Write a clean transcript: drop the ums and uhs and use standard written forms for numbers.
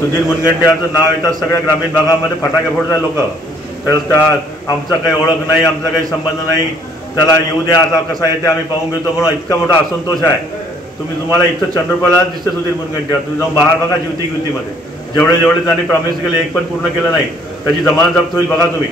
सुधीर मुनगंटीवारचं नाव येतात सगळ्या ग्रामीण भागामध्ये फटाके फोडतात लोक। तर त्या आमचा काही ओळख नाही, आमचा काही संबंध नाही, त्याला येऊ द्या, आता कसा येते आम्ही पाहून घेतो म्हणून इतका मोठा असंतोष आहे। तुम्हाला इथं चंद्रपूरला दिसते सुधीर मुनगंटीवार, तुम्ही जाऊन बाहेर बघा युतीमध्ये जेवढे त्यांनी प्रॉमिस केले एक पण पूर्ण केलं नाही, त्याची जमानत जप्त होईल बघा तुम्ही।